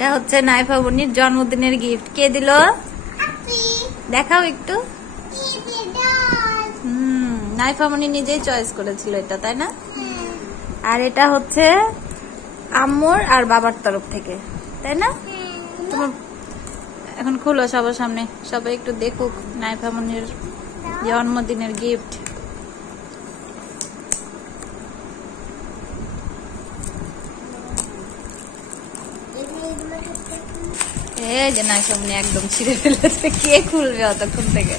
এটা হচ্ছে নাইফা বোনির জন্মদিনের গিফট। কে দিল দেখাও একটু। নাইফা বোনি নিজেই চয়েস করেছিল এটা, তাই না? আর এটা হচ্ছে আম্মুর আর বাবার তরফ থেকে, তাই না? তোমার এখন খুলো সবার সামনে, সবাই একটু দেখুক নাইফা বোনির জন্মদিনের গিফট। এই যে নাইফা বোনি একদম ছিঁড়ে ফেলেছে, কে খুলবে অতক্ষণ থেকে?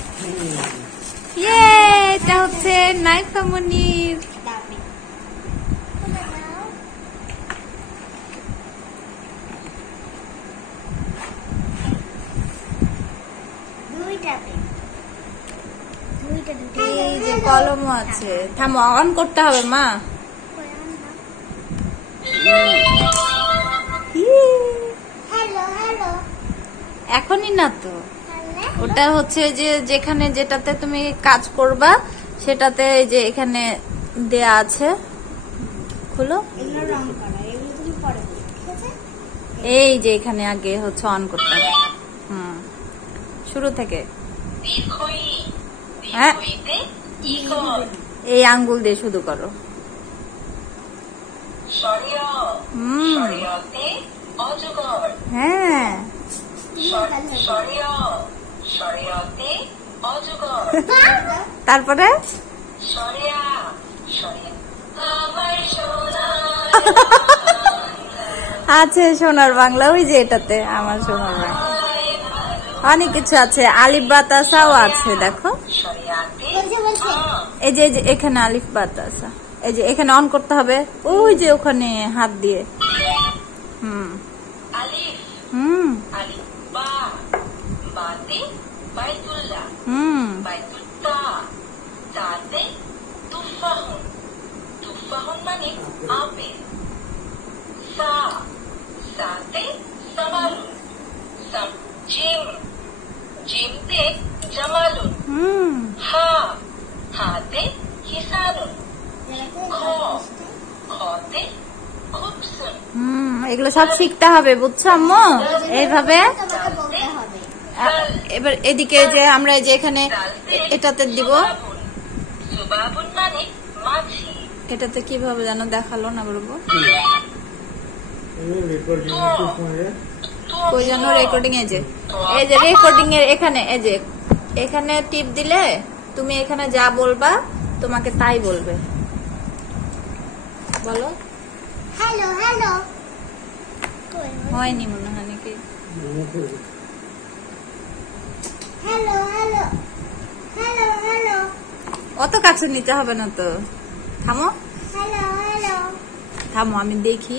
এটা হচ্ছে নাইফা বোনির। এই যে কলম আছে, থামো অন করতে হবে মা। এখনই না তো, ওটা হচ্ছে যে যেখানে যেটাতে তুমি কাজ করবা সেটাতে এই যে এখানে দেয়া আছে, খুলো। এই যে এখানে আগে হচ্ছে অন করতে হবে। শুরু থেকে হ্যাঁ, এই আঙ্গুল দিয়ে শুধু করো। হ্যাঁ তারপরে আছে সোনার বাংলা, ওই যে এটাতে আমার সোনার বাংলা অনেক কিছু আছে, আলিফ বাতাসাও আছে দেখো। এই যে এখানে আলিফ বাতাসা, এই যে এখানে অন করতে হবে, ওই যে ওখানে হাত দিয়ে। এগুলো সব শিখতে হবে, বুঝছো আম্মু? এইভাবে এবার এদিকে যে আমরা যে এখানে এটাতে দিব, এটাতে কিভাবে জানো দেখালো না বলবো, ওই জন্য রেকর্ডিং, এই যে রেকর্ডিং এর এখানে, এই যে এখানে টিপ দিলে তুমি এখানে যা বলবা তোমাকে তাই বলবে। বলো হ্যালো হ্যালো। হয়নি মনে হয় নাকি? হ্যালো হ্যালো হ্যালো হ্যালো, অত কাছে নিতে হবে না তো, থামো। হ্যালো হ্যালো থামো, আমি দেখি।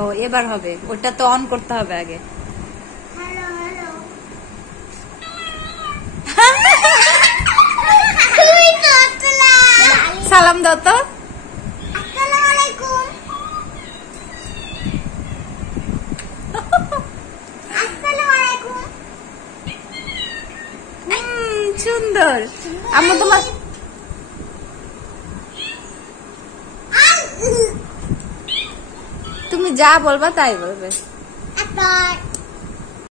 ও এবার হবে, ওটা তো অন করতে হবে আগে। সালাম দাও তো। সুন্দর আম্মু, তোমার তুমি যা বলবা তাই বলবে।